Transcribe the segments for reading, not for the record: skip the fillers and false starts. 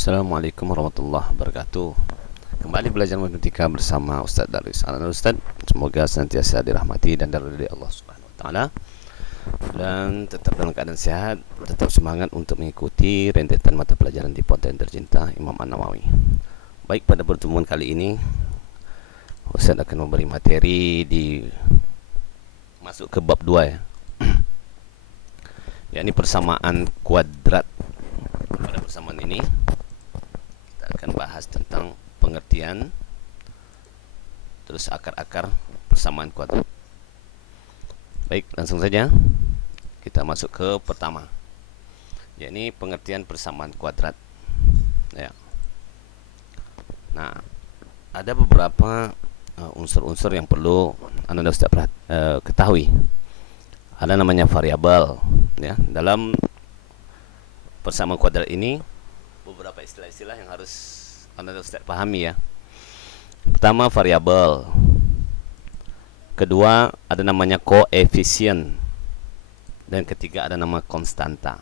Assalamualaikum warahmatullahi wabarakatuh. Kembali belajar matematika bersama Ustaz Darwis. Ustaz, semoga senantiasa dirahmati dan diridhai Allah Subhanahu wa taala dan tetap dalam keadaan sehat, tetap semangat untuk mengikuti rentetan mata pelajaran di Ponten Tercinta Imam An-Nawawi. Baik, pada pertemuan kali ini Ustaz akan memberi materi di masuk ke bab 2 ya. Yakni persamaan kuadrat. Pada persamaan ini kita akan bahas tentang pengertian terus akar-akar persamaan kuadrat. Baik, langsung saja kita masuk ke pertama, yakni pengertian persamaan kuadrat ya. Nah, ada beberapa unsur-unsur yang perlu Anda Ustaz ketahui. Ada namanya variabel ya. Dalam persamaan kuadrat ini beberapa istilah-istilah yang harus Anda Ustaz pahami ya. Pertama, variabel. Kedua, ada namanya koefisien. Dan ketiga, ada nama konstanta.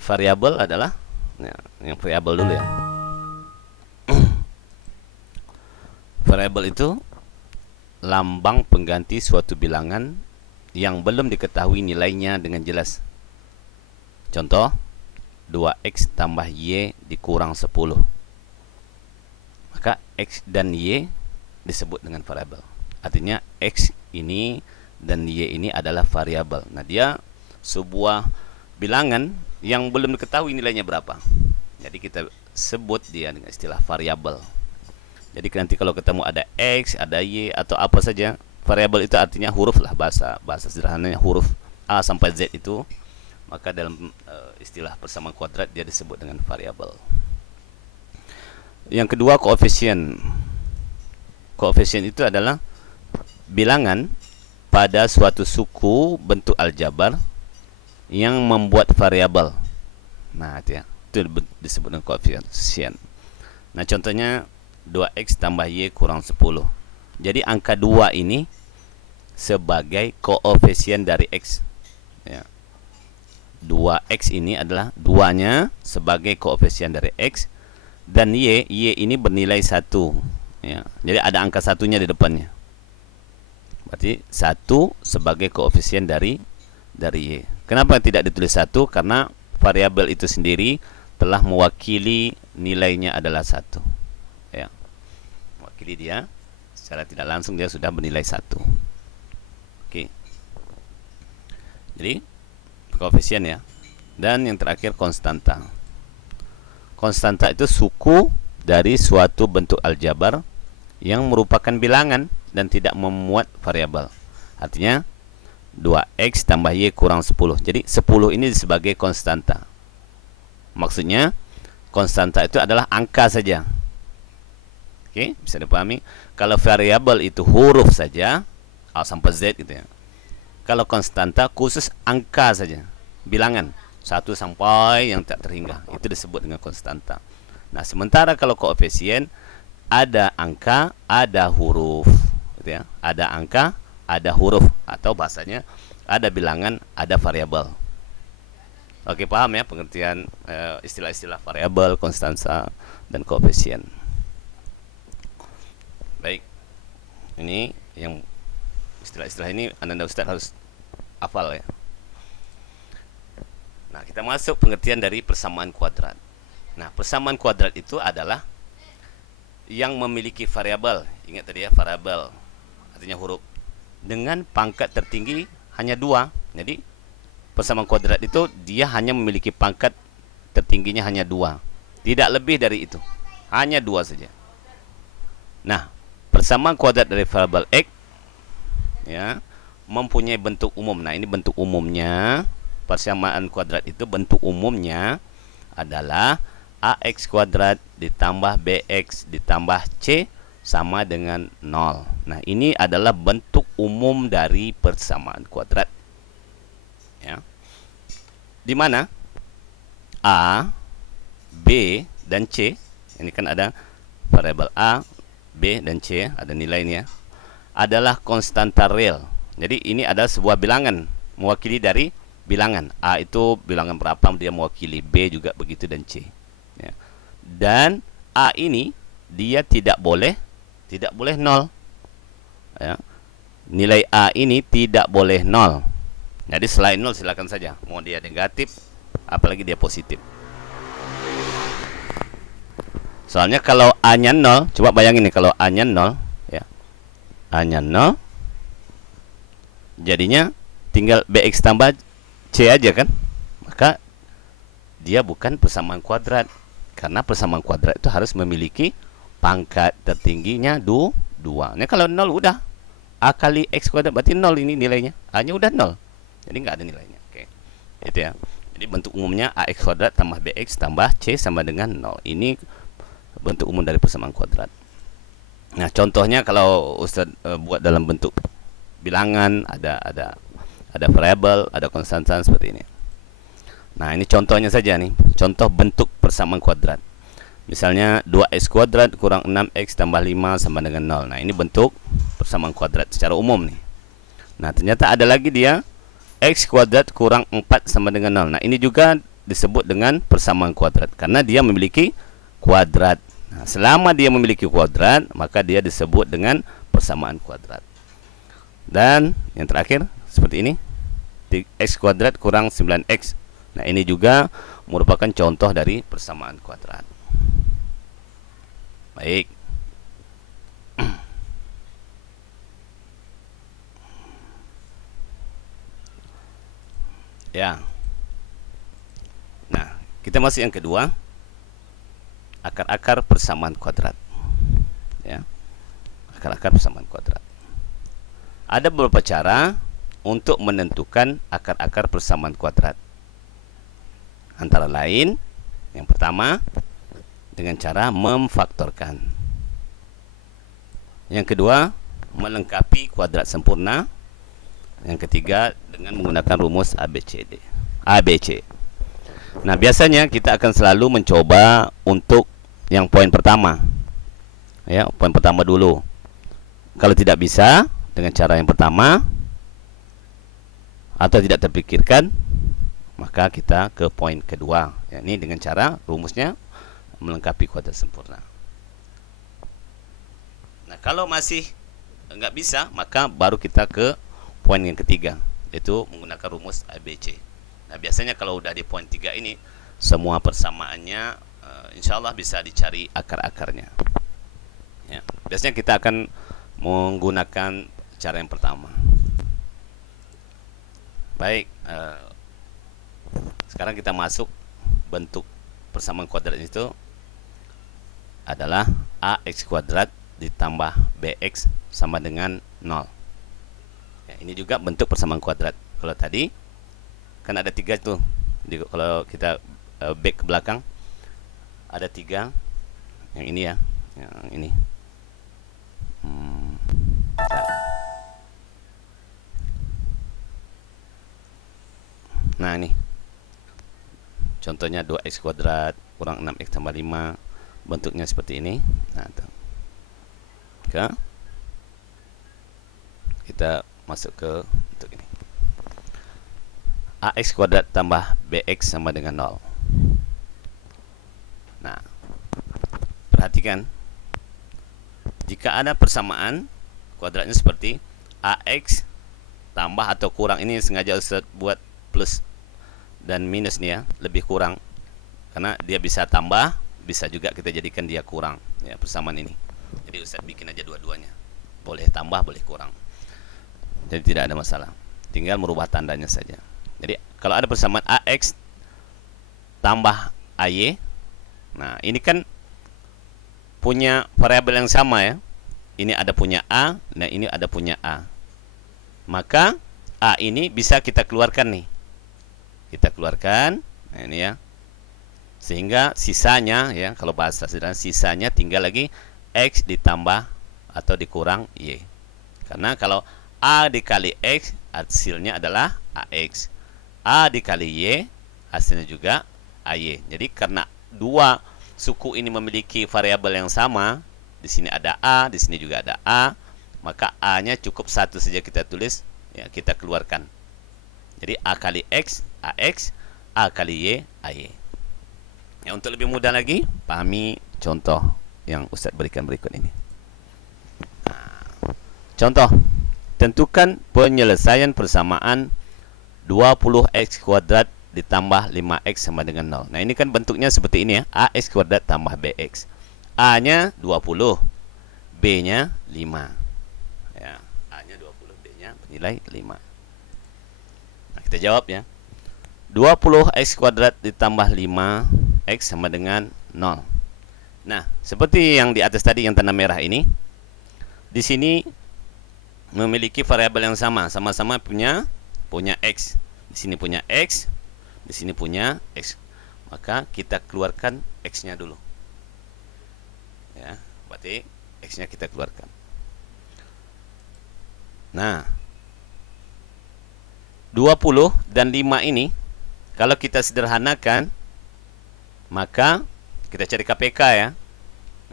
Variabel adalah ya, yang variabel dulu ya. Variabel itu lambang pengganti suatu bilangan yang belum diketahui nilainya dengan jelas. Contoh, 2x tambah y dikurang 10. Maka x dan y disebut dengan variabel. Artinya x ini dan y ini adalah variabel. Nah, dia sebuah bilangan yang belum diketahui nilainya berapa. Jadi kita sebut dia dengan istilah variabel. Jadi nanti kalau ketemu ada x, ada y atau apa saja, variabel itu artinya huruf lah, bahasa sederhananya huruf A sampai Z itu, maka dalam istilah persamaan kuadrat dia disebut dengan variabel. Yang kedua, koefisien. Koefisien itu adalah bilangan pada suatu suku bentuk aljabar yang membuat variabel. Nah, itu disebut dengan koefisien. Nah, contohnya 2x tambah y kurang 10. Jadi angka 2 ini sebagai koefisien dari x ya. 2x ini adalah 2-nya sebagai koefisien dari x, dan y ini bernilai 1 ya. Jadi ada angka satunya di depannya. Berarti 1 sebagai koefisien dari y. Kenapa tidak ditulis 1? Karena variabel itu sendiri telah mewakili nilainya adalah 1 ya. Mewakili dia secara tidak langsung, dia sudah bernilai 1. Oke. Jadi koefisien ya. Dan yang terakhir, konstanta. Konstanta itu suku dari suatu bentuk aljabar yang merupakan bilangan dan tidak memuat variabel. Artinya 2x tambah y kurang 10. Jadi 10 ini sebagai konstanta. Maksudnya konstanta itu adalah angka saja. Oke, bisa dipahami. Kalau variabel itu huruf saja, A sampai Z gitu ya. Kalau konstanta khusus angka saja, bilangan 1 sampai yang tak terhingga, itu disebut dengan konstanta. Nah, sementara kalau koefisien ada angka, ada huruf gitu ya. Ada angka, ada huruf, atau bahasanya ada bilangan, ada variabel. Oke, paham ya pengertian istilah-istilah variabel, konstanta, dan koefisien. Baik, ini yang istilah-istilah ini Anda Ustaz harus hafal ya. Nah, kita masuk pengertian dari persamaan kuadrat. Nah, persamaan kuadrat itu adalah yang memiliki variabel. Ingat tadi ya, variabel artinya huruf dengan pangkat tertinggi hanya 2. Jadi persamaan kuadrat itu dia hanya memiliki pangkat tertingginya hanya 2, tidak lebih dari itu, hanya 2 saja. Nah, persamaan kuadrat dari variabel x ya mempunyai bentuk umum. Nah, ini bentuk umumnya. Persamaan kuadrat itu bentuk umumnya adalah ax kuadrat ditambah bx ditambah c sama dengan 0. Nah, ini adalah bentuk umum dari persamaan kuadrat ya. Di mana a, b, dan c, ini kan ada variabel a, b, dan c, ada nilainya, adalah konstanta real. Jadi ini adalah sebuah bilangan mewakili dari bilangan. A itu bilangan berapa, dia mewakili. B juga begitu, dan C. Ya. Dan A ini dia tidak boleh nol. Ya. Nilai A ini tidak boleh nol. Jadi selain nol silakan saja. Mau dia negatif, apalagi dia positif. Soalnya kalau A-nya 0, coba bayangin nih, kalau A-nya 0, ya. A-nya 0, jadinya tinggal BX tambah C aja kan? Maka dia bukan persamaan kuadrat. Karena persamaan kuadrat itu harus memiliki pangkat tertingginya 2. Nah, kalau 0 udah A kali X kuadrat berarti 0 ini nilainya. A-nya udah 0. Jadi nggak ada nilainya. Oke. Itu ya. Jadi bentuk umumnya AX kuadrat tambah BX tambah C sama dengan 0. Ini bentuk umum dari persamaan kuadrat. Nah, contohnya kalau Ustaz buat dalam bentuk bilangan, ada variabel, ada konstantan seperti ini. Nah, ini contohnya saja nih. Contoh bentuk persamaan kuadrat. Misalnya 2x kuadrat kurang 6x tambah 5 sama dengan 0. Nah, ini bentuk persamaan kuadrat secara umum nih. Nah, ternyata ada lagi dia x kuadrat kurang 4 sama dengan 0. Nah, ini juga disebut dengan persamaan kuadrat karena dia memiliki kuadrat. Nah, selama dia memiliki kuadrat, maka dia disebut dengan persamaan kuadrat. Dan yang terakhir seperti ini, x kuadrat kurang 9x. Nah, ini juga merupakan contoh dari persamaan kuadrat. Baik. Ya. Nah, kita masuk yang kedua, akar-akar persamaan kuadrat. Ya. Akar-akar persamaan kuadrat. Ada beberapa cara untuk menentukan akar-akar persamaan kuadrat. Antara lain, yang pertama dengan cara memfaktorkan. Yang kedua, melengkapi kuadrat sempurna. Yang ketiga, dengan menggunakan rumus ABCD. ABC. Nah, biasanya kita akan selalu mencoba untuk yang poin pertama. Ya, poin pertama dulu. Kalau tidak bisa dengan cara yang pertama atau tidak terpikirkan, maka kita ke poin kedua. Ya, ini dengan cara rumusnya melengkapi kuadrat sempurna. Nah, kalau masih nggak bisa, maka baru kita ke poin yang ketiga, yaitu menggunakan rumus ABC. Nah, biasanya kalau udah di poin 3 ini, semua persamaannya insya Allah bisa dicari akar-akarnya. Ya, biasanya kita akan menggunakan cara yang pertama. Baik, sekarang kita masuk bentuk persamaan kuadrat itu adalah AX kuadrat ditambah BX sama dengan 0. Ya, ini juga bentuk persamaan kuadrat. Kalau tadi kan ada 3 tuh. Kalau kita back ke belakang ada 3. Yang ini ya, yang ini. Nah, ini contohnya 2x kuadrat kurang 6x tambah 5. Bentuknya seperti ini. Nah, tuh. Oke. Kita masuk ke bentuk ini. AX kuadrat tambah BX sama dengan 0. Nah, perhatikan, jika ada persamaan kuadratnya seperti AX tambah atau kurang, ini sengaja Ustaz buat plus dan minus nih ya, lebih kurang, karena dia bisa tambah, bisa juga kita jadikan dia kurang ya, persamaan ini. Jadi Ustaz bikin aja dua-duanya, boleh tambah boleh kurang, jadi tidak ada masalah, tinggal merubah tandanya saja. Jadi kalau ada persamaan AX tambah AY, nah ini kan punya variabel yang sama ya, ini ada punya A, nah ini ada punya A, maka A ini bisa kita keluarkan nih, kita keluarkan, nah ini ya, sehingga sisanya ya, kalau bahasa sederhana, sisanya tinggal lagi X ditambah atau dikurang Y. Karena kalau A dikali X hasilnya adalah AX, A dikali Y hasilnya juga AY. Jadi karena dua suku ini memiliki variabel yang sama, di sini ada A, di sini juga ada A, maka A-nya cukup satu saja kita tulis, ya, kita keluarkan. Jadi A kali X, AX, A kali Y, AY. Ya, untuk lebih mudah lagi, pahami contoh yang Ustaz berikan berikut ini. Contoh, tentukan penyelesaian persamaan 20x kuadrat ditambah 5x sama dengan 0. Nah, ini kan bentuknya seperti ini ya. AX kuadrat tambah BX. A-nya 20, B-nya 5. Ya, A-nya 20, B-nya bernilai 5. Nah, kita jawab ya. 20x kuadrat ditambah 5x sama dengan 0. Nah, seperti yang di atas tadi yang tanda merah ini, di sini memiliki variabel yang sama, sama-sama punya x. Di sini punya x, di sini punya x. Maka kita keluarkan x-nya dulu. Ya, berarti x-nya kita keluarkan. Nah, 20 dan 5 ini kalau kita sederhanakan, maka kita cari KPK ya.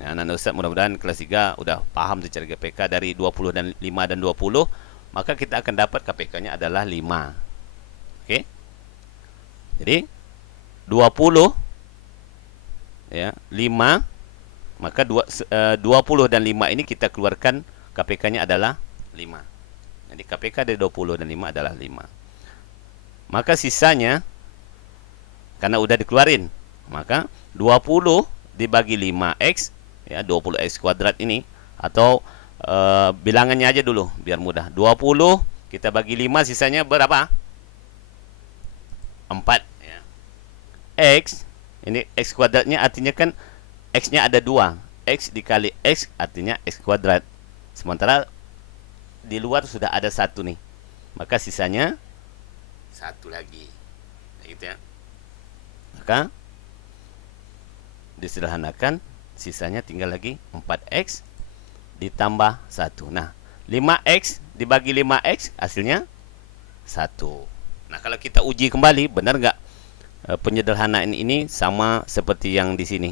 Ya, anak Ustaz mudah-mudahan kelas 3 udah paham cari KPK dari 20 dan 5 dan 20, maka kita akan dapat KPK-nya adalah 5. Oke. Jadi 20 ya, 5, maka 20 dan 5 ini kita keluarkan KPK-nya adalah 5. Jadi KPK dari 20 dan 5 adalah 5. Maka sisanya karena udah dikeluarin, maka 20 dibagi 5x ya, 20x kuadrat ini, atau bilangannya aja dulu biar mudah. 20 kita bagi 5, sisanya berapa? 4 ya. X ini x kuadratnya artinya kan x-nya ada 2. X dikali x artinya x kuadrat. Sementara di luar sudah ada 1 nih. Maka sisanya 1 lagi. Gitu ya. Maka disederhanakan, sisanya tinggal lagi 4x ditambah 1. Nah, 5x dibagi 5x hasilnya 1. Nah, kalau kita uji kembali, benar nggak penyederhanaan ini sama seperti yang di sini?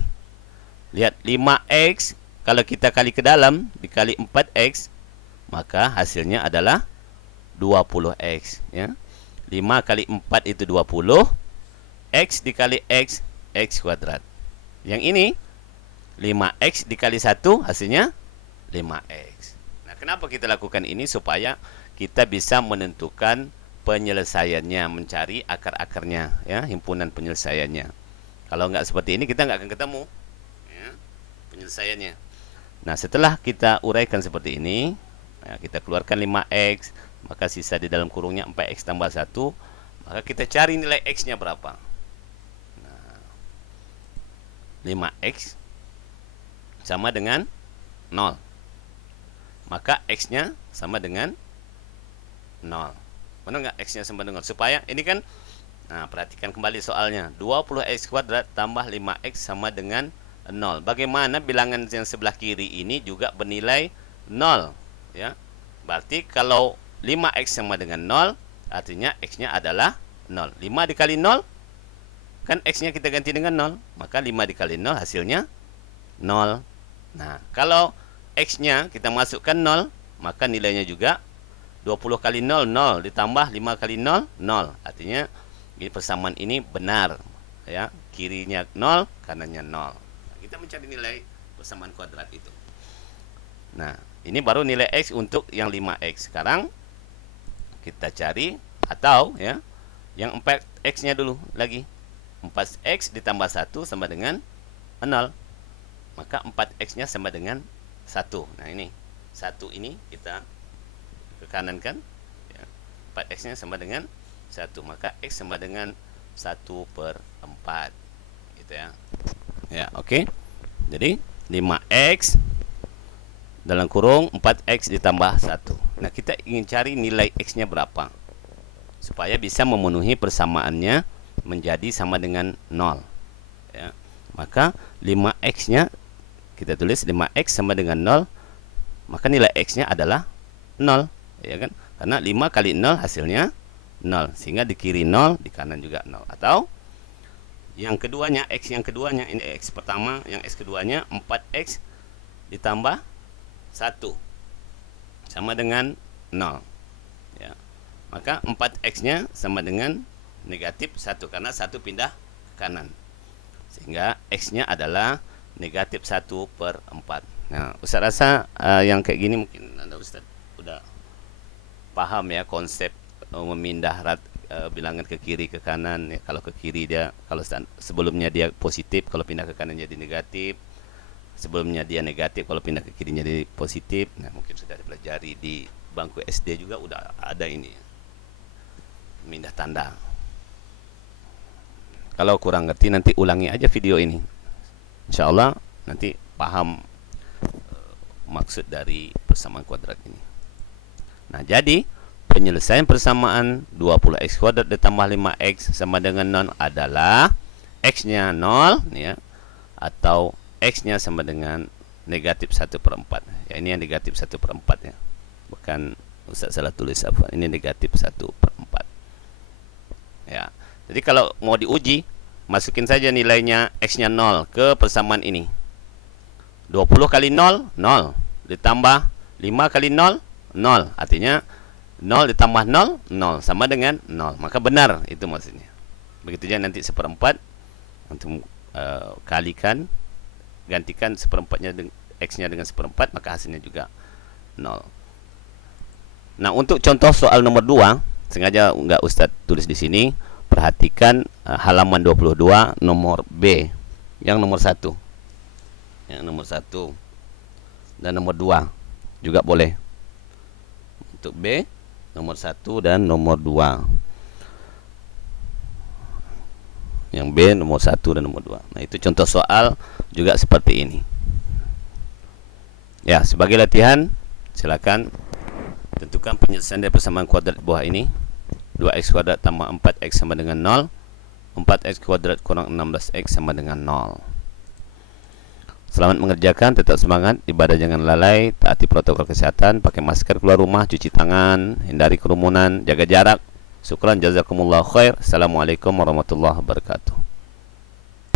Lihat, 5x kalau kita kali ke dalam dikali 4x, maka hasilnya adalah 20x ya. 5 kali 4 itu 20, x dikali x, x kuadrat. Yang ini 5x dikali 1 hasilnya 5x. Nah, kenapa kita lakukan ini? Supaya kita bisa menentukan penyelesaiannya, mencari akar-akarnya ya, himpunan penyelesaiannya. Kalau nggak seperti ini kita nggak akan ketemu ya, penyelesaiannya. Nah, setelah kita uraikan seperti ini, nah, kita keluarkan 5x, maka sisa di dalam kurungnya 4x tambah 1, maka kita cari nilai x-nya berapa. Nah, 5x sama dengan 0, maka x-nya sama dengan 0. Benar nggak x-nya sama dengan 0? Supaya ini kan, nah perhatikan kembali soalnya, 20x kuadrat tambah 5x sama dengan 0. Bagaimana bilangan yang sebelah kiri ini juga bernilai 0 ya. Berarti kalau 5x sama dengan 0, artinya x-nya adalah 0. 5 dikali 0, kan x-nya kita ganti dengan 0, maka 5 dikali 0 hasilnya 0. Nah, kalau x-nya kita masukkan 0, maka nilainya juga 20 kali 0, 0, ditambah 5 kali 0, 0. Artinya ini persamaan ini benar ya, kirinya 0, kanannya 0. Nah, kita mencari nilai persamaan kuadrat itu. Nah, ini baru nilai x untuk yang 5x. Sekarang kita cari, atau ya, yang 4x-nya dulu lagi. 4x ditambah 1 sama dengan 0. Maka 4x-nya sama dengan 1. Nah, ini 1 ini kita ke kanan kan ya. 4x-nya sama dengan 1, maka x sama dengan 1/4 gitu ya. Ya, oke. Jadi 5x dalam kurung 4x ditambah 1. Nah, kita ingin cari nilai x-nya berapa supaya bisa memenuhi persamaannya menjadi sama dengan 0 ya. Maka 5x-nya kita tulis 5x sama dengan 0, maka nilai x-nya adalah 0 ya kan, karena 5 kali 0 hasilnya 0, sehingga di kiri 0, di kanan juga 0. Atau yang keduanya, x yang keduanya, ini x pertama, yang x keduanya 4x ditambah 1 sama dengan 0 ya. Maka 4x-nya sama dengan negatif 1 karena 1 pindah ke kanan. Sehingga x-nya adalah negatif 1/4. Nah, Ustaz rasa yang kayak gini mungkin Ustaz udah paham ya konsep memindah bilangan ke kiri ke kanan ya. Kalau ke kiri dia, kalau sebelumnya dia positif, kalau pindah ke kanan jadi negatif. Sebelumnya dia negatif, kalau pindah ke kiri jadi positif. Nah, mungkin sudah dipelajari di bangku SD juga udah ada ini. Pindah tanda. Kalau kurang ngerti nanti ulangi aja video ini. Insya Allah nanti paham maksud dari persamaan kuadrat ini. Nah, jadi penyelesaian persamaan 20x kuadrat ditambah 5x sama dengan 0 adalah x-nya 0 ya, atau x-nya sama dengan negatif 1/4. Ya, ini yang negatif 1/4 ya. Bukan Ustaz salah tulis apa. Ini negatif 1/4. Ya. Jadi kalau mau diuji, masukin saja nilainya x-nya 0 ke persamaan ini. 20 kali 0, 0. Ditambah 5 kali 0, 0. Artinya 0 ditambah 0, 0. Sama dengan 0. Maka benar itu maksudnya. Begitu juga nanti 1/4. Untuk kalikan, gantikan 1/4-nya x-nya dengan 1/4, maka hasilnya juga 0. Nah, untuk contoh soal nomor 2, sengaja enggak Ustadz tulis di sini. Perhatikan halaman 22 nomor B, yang nomor 1. Yang nomor 1 dan nomor 2 juga boleh. Untuk B, nomor 1 dan nomor 2. Yang B, nomor 1 dan nomor 2. Nah, itu contoh soal juga seperti ini. Ya, sebagai latihan, silakan tentukan penyelesaian dari persamaan kuadrat bawah ini. 2x kuadrat tambah 4x sama dengan 0. 4x kuadrat kurang 16x sama dengan 0. Selamat mengerjakan, tetap semangat, ibadah jangan lalai, taati protokol kesehatan, pakai masker keluar rumah, cuci tangan, hindari kerumunan, jaga jarak. Syukran, jazakumullah khair. Assalamualaikum warahmatullahi wabarakatuh.